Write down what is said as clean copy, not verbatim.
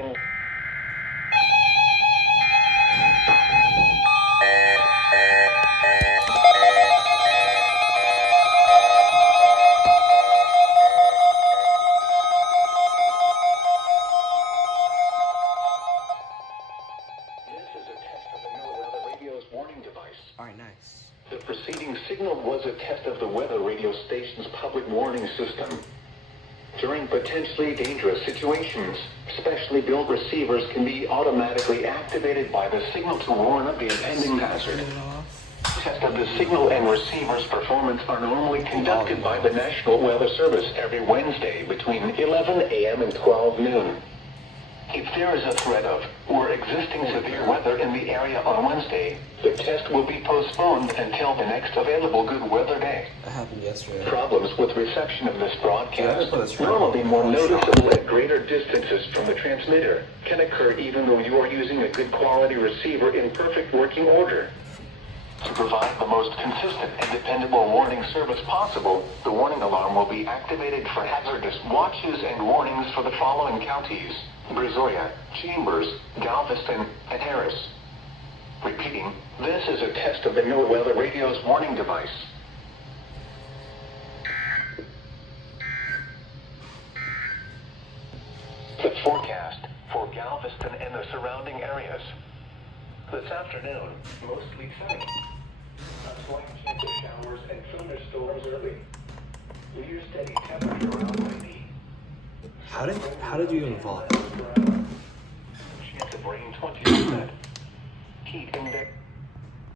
in... Warning device. Alright, nice. The preceding signal was a test of the weather radio station's public warning system. During potentially dangerous situations, specially built receivers can be automatically activated by the signal to warn of the impending hazard. Test of the signal and receiver's performance are normally conducted by the National Weather Service every Wednesday between 11 a.m. and 12 noon. If there is a threat of or existing severe weather in the area on Wednesday, the test will be postponed until the next available good weather day. That happened yesterday. Problems with reception of this broadcast, normally more noticeable at greater distances from the transmitter, can occur even though you are using a good quality receiver in perfect working order. To provide the most consistent and dependable warning service possible, the warning alarm will be activated for hazardous watches and warnings for the following counties: Brazoria, Chambers, Galveston, and Harris. Repeating, this is a test of the NOAA radio's warning device. The forecast for Galveston and the surrounding areas. This afternoon, mostly sunny. A slight chance of showers and thunderstorms early. Clear, steady temperature around 90. How did you even fall? Chance of rain 20%. Heat index